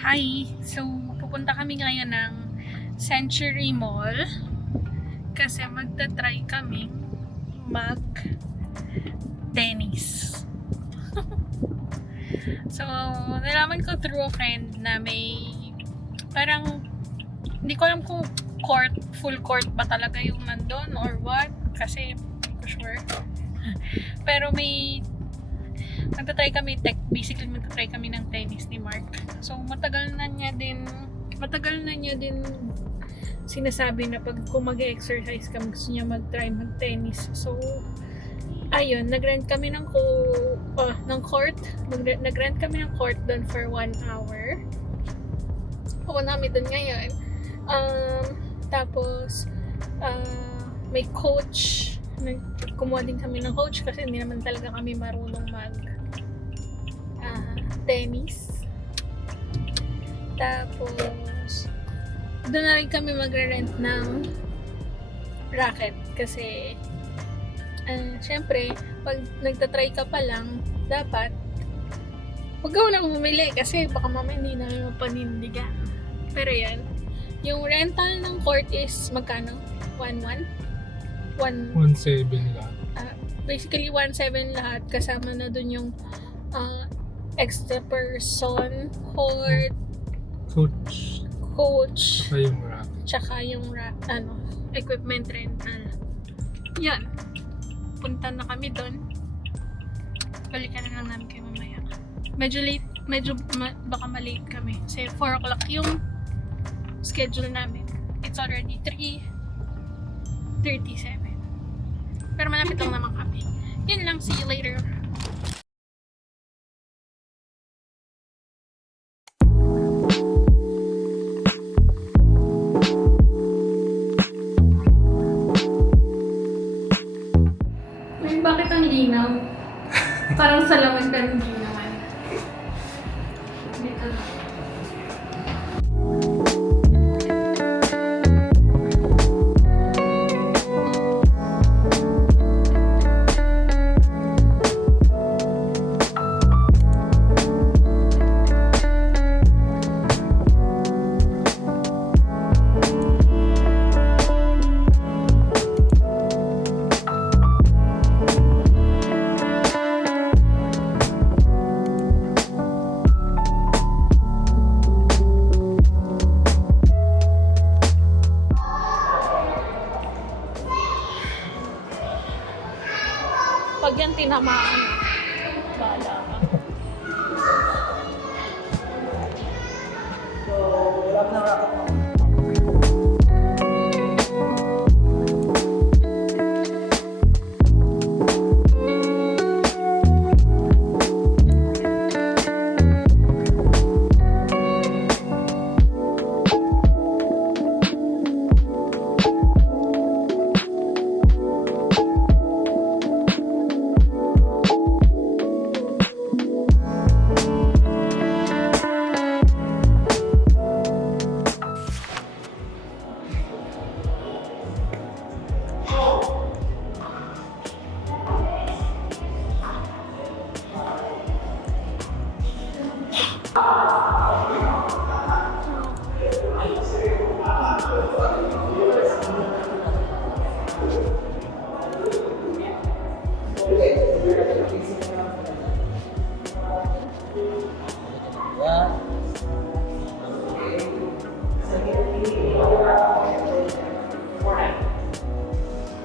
Hi! So, pupunta kami ngayon ng Century Mall kasi magta-try kaming mag-tennis. So, nalaman ko through a friend na may parang hindi ko alam kung full court ba talaga yung nandun or what kasi hindi ko sure. Pero magta-try kami ng tennis ni Mark. So matagal na niya din sinasabi na pag kung mag-exercise ka gusto niya mag-try mag-tennis. So ayun, nag-rent kami ng court. Nag-rent kami ng court doon for 1 hour. Pupunta kami doon ngayon. Tapos may coach. Kumuha din kami ng coach kasi hindi naman talaga kami marunong tennis. Tapos doon na rin kami magre-rent ng racket kasi syempre pag nagtatry ka pa lang dapat huwag ka nang bumili kasi baka mamaya hindi namin mapanindigan. Pero yan, yung rental ng court is magkano? 1.7 lahat. Basically 1.7 lahat kasama na dun yung extra person, court, coach, Ay, yung racket. tsaka yung equipment rental. Yan. Punta na kami doon. Balikan na lang namin kayo mamaya. Baka malate kami. Kasi 4 o'clock yung schedule namin. It's already 3:37. Pero malapit lang naman kami. Yun lang. See you later. Bakit ang linaw? Parang salamin pero hindi naman. Dito na. Pag yan tinamaan, bahala ka. So, wala na racket mo.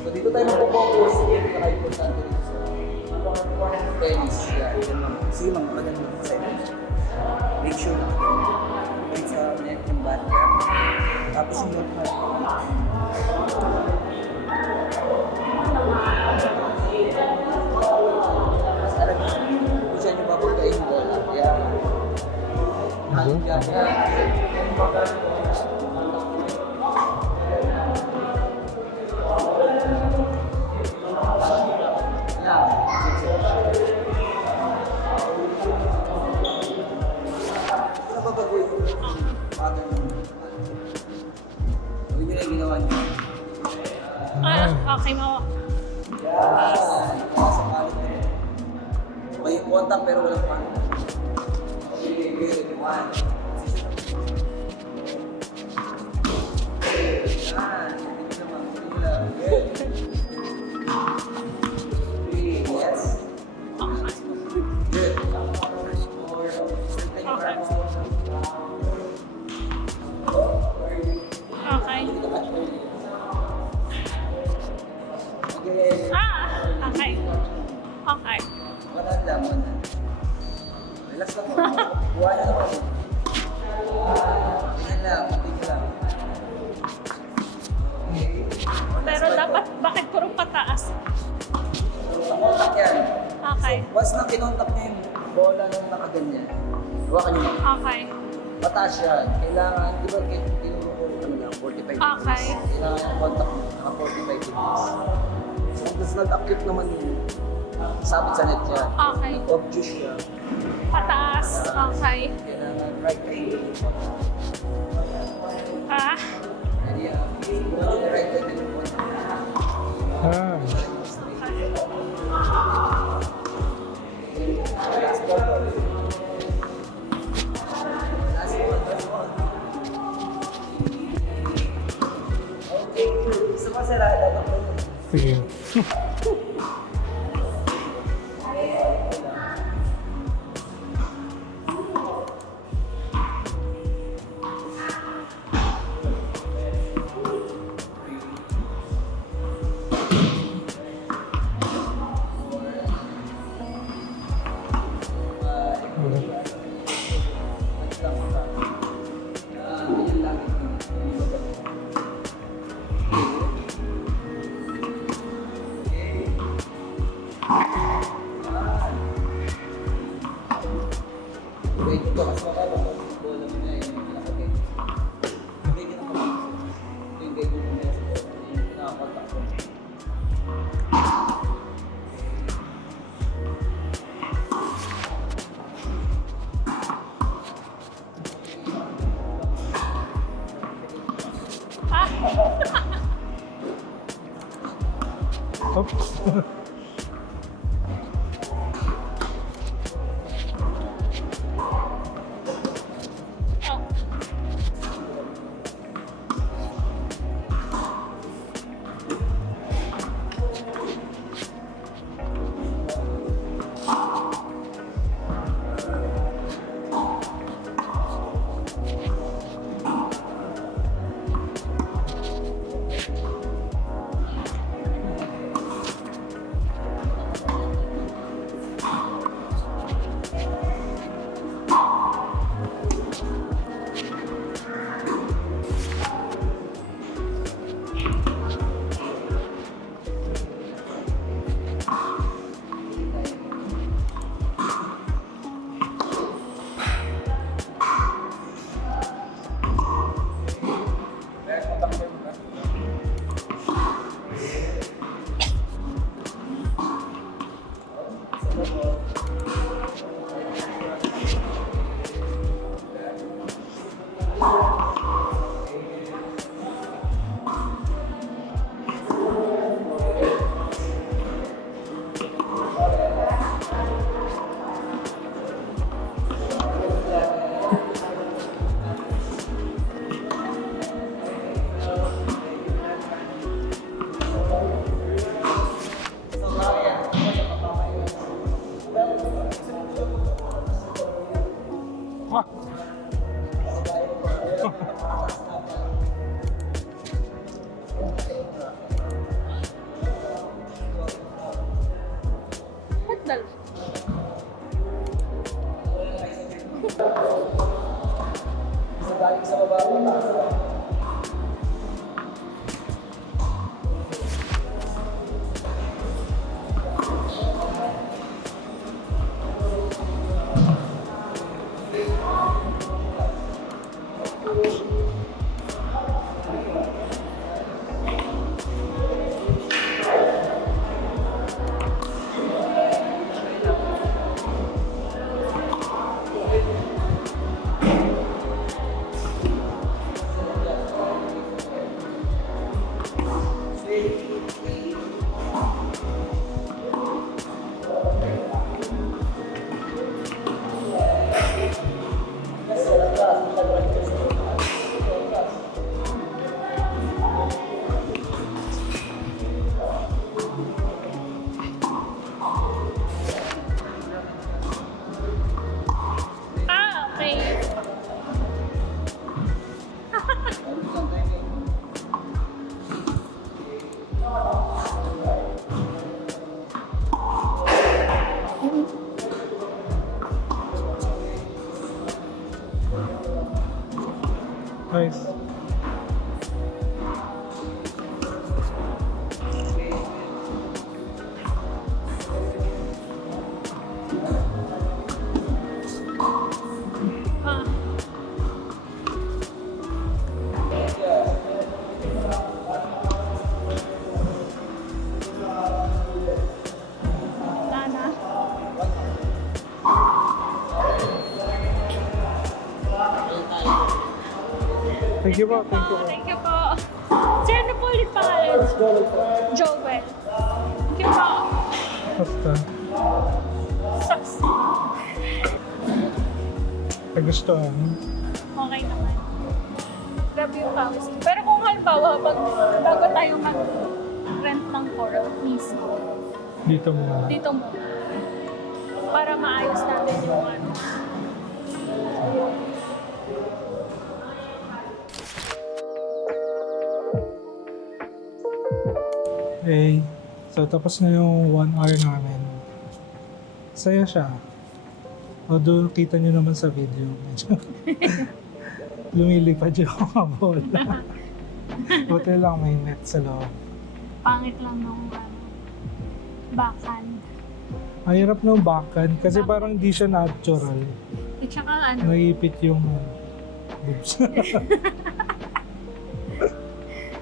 So dito tayo magpo-focus. Dito tayo importante dito sa tennis. Sige ma'am, maganda mo sa inyo. Make sure na wait sa net yung bad cam. Tapos yung not hard. Mas talaga, kung siya nyo babagay yung bola. Kaya, hanggang Okay, mawak. may contact pero walang pan. Okay, good. One. Relax lang po. Buhay na naman. Tingnan lang, tingnan lang. Okay. Pero dapat, bakit puro pataas? Contact yan. Okay. Once na kinontak niya yung bola ng nakaganyan, hawakan niyo. Okay. Pataas yan. Kailangan, di ba, tinuro ko ano lang, 45 degrees. Okay. Kailangan yung contact mo, naka 45 degrees. So, kung nag-acute naman yun, sabit sa net yan. Okay. Obvious siya. Pataas. Okay. Kailangan right angle. Ah. Hindi yan. Right angle yung contact. Ah. Last ball. Last one. Last one. Okay. Isa pa sila. Dapat mo yun. Sige. Wait ko kasi makala ko bola mo na yung pinaka-gate. Ganyan ako. Yung gate mo na sa bola. Yung pinaka-contact ko. Oops. Ba't dalawa? Isa galing sa baba ko, taas na. Thank you po, thank you po. Thank you po. Sir, ano po ulit pangalan? Joel. Thank you po. Basta, Sucks. nagustuhan. Okay naman. Grabe yung pawis. Pero kung halimbawa, bago tayo mag-rent ng court mismo, Dito muna. dito muna. Para maayos natin yung ano. Okay. So, tapos na yung 1 hour namin. Saya siya. Although, kita nyo naman sa video. Medyo lumilipad yung mga bola. Buti lang may net sa loob. Pangit lang nung backhand. Ang hirap ng backhand kasi parang di siya natural. At saka ano, Naipit yung boobs.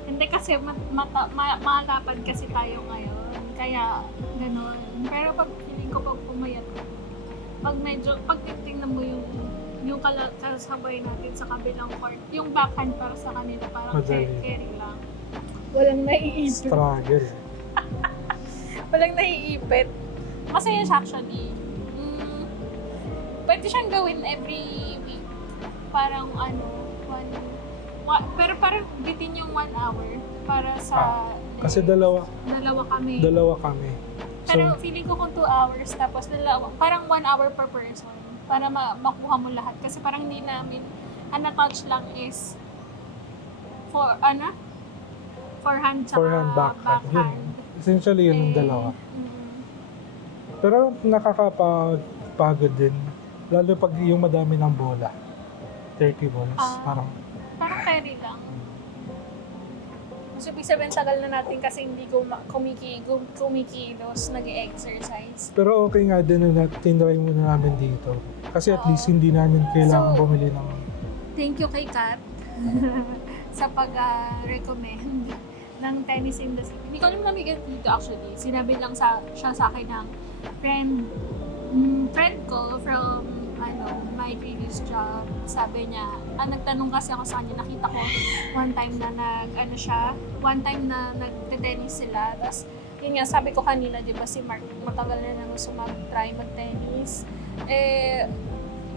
hindi kasi malapad kasi tayo ngayon. Kaya gano'n. Pero pag feeling ko pag pumayat, pag titingnan mo yung kasabay natin sa kabilang court, yung backhand para sa kanila parang Madali. carry lang. Walang naiipit. Struggle. Walang naiipit. Masaya siya actually. Pwede siyang gawin every week. Parang pero parang bitin yung 1 hour para sa... Kasi dalawa kami. kami. Pero So, feeling ko kung 2 hours tapos parang 1 hour per person para makuha mo lahat. Kasi parang hindi namin, ang na-touch lang is forehand tsaka forehand, backhand. Yun. Essentially, yun yung dalawa. Pero nakakapagod din. Lalo pag yung madami ng bola. 30 balls. Parang Parang carry lang. So, ibig sabihin, tagal na natin kasi hindi kumikilos, nag-exercise. pero okay nga din na tinry muna namin dito. Kasi at least hindi namin kailangan So, bumili ng... Thank you kay Kat sa pag-recommend ng tennis industry. Hindi ko alam namigan dito actually. Sinabi lang siya sa akin ng friend ko from my previous job. Sabi niya, nagtanong kasi ako sa kanya, nakita ko one time na nagte-tennis sila. Tapos, yun nga, sabi ko kanina, di ba si Mark, matagal na gusto mag-try mag-tennis.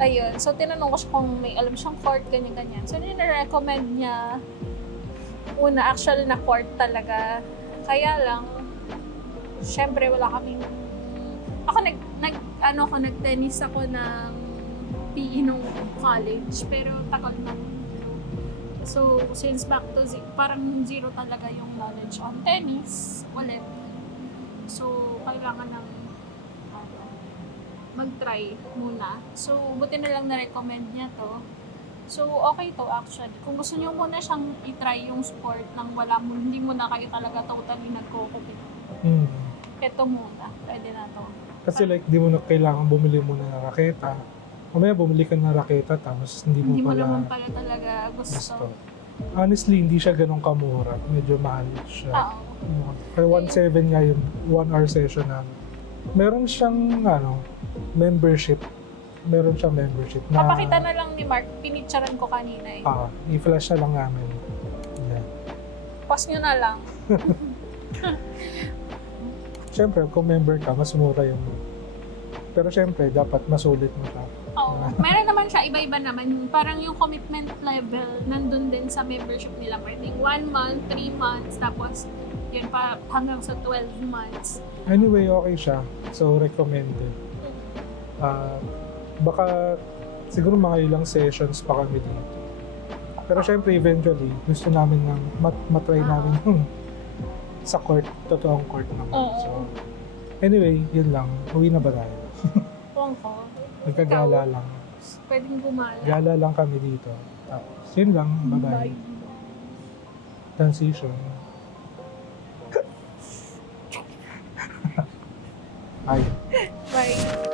Ayun. So, tinanong ko siya kung may alam siyang court, ganyan-ganyan. So, nire-recommend niya, actual na court talaga. Kaya lang, syempre, wala kaming... Ako, nag-tennis ako ng PE nung college, pero tagal na. So, since back to parang zero talaga yung knowledge on tennis ulit. So, kailangan ng mag-try muna. So, buti na lang na-recommend niya to. So, okay to actually. Kung gusto niyo muna siyang i-try yung sport nang hindi muna kayo talaga totally nagko-compete. Ito muna. Pwede na to. Kasi like, di mo na kailangan bumili muna ng raketa. Mamaya bumili ka ng raketa tapos hindi Hindi mo mo naman pala pala talaga gusto. Honestly, hindi siya ganun kamura. Medyo mahal siya. Oo. Kaya 1.7 nga yung 1 hour session namin. Meron siyang membership. Meron siyang membership na... Papakita na lang ni Mark, pinicturean ko kanina eh. I-flash na lang namin. Yan. Pause nyo na lang. Siyempre, kung member ka, mas mura yun. Pero siyempre, dapat masulit mo siya. Oo. Meron naman siya, iba-iba naman. Parang yung commitment level, nandun din sa membership nila. Pwedeng 1 month, 3 months, tapos yun pa hanggang sa 12 months. Anyway, okay siya. So, recommended. Baka siguro mga ilang sessions pa kami dito. Pero syempre, eventually, gusto namin matry namin yung sa court, totoong court naman. So, anyway, yun lang. Uwi na ba tayo? Huwag ko. Nagkagala lang. Pwedeng gumala. Gala lang kami dito. Tapos, yun lang. Bye-bye. Transition. Bye. Bye.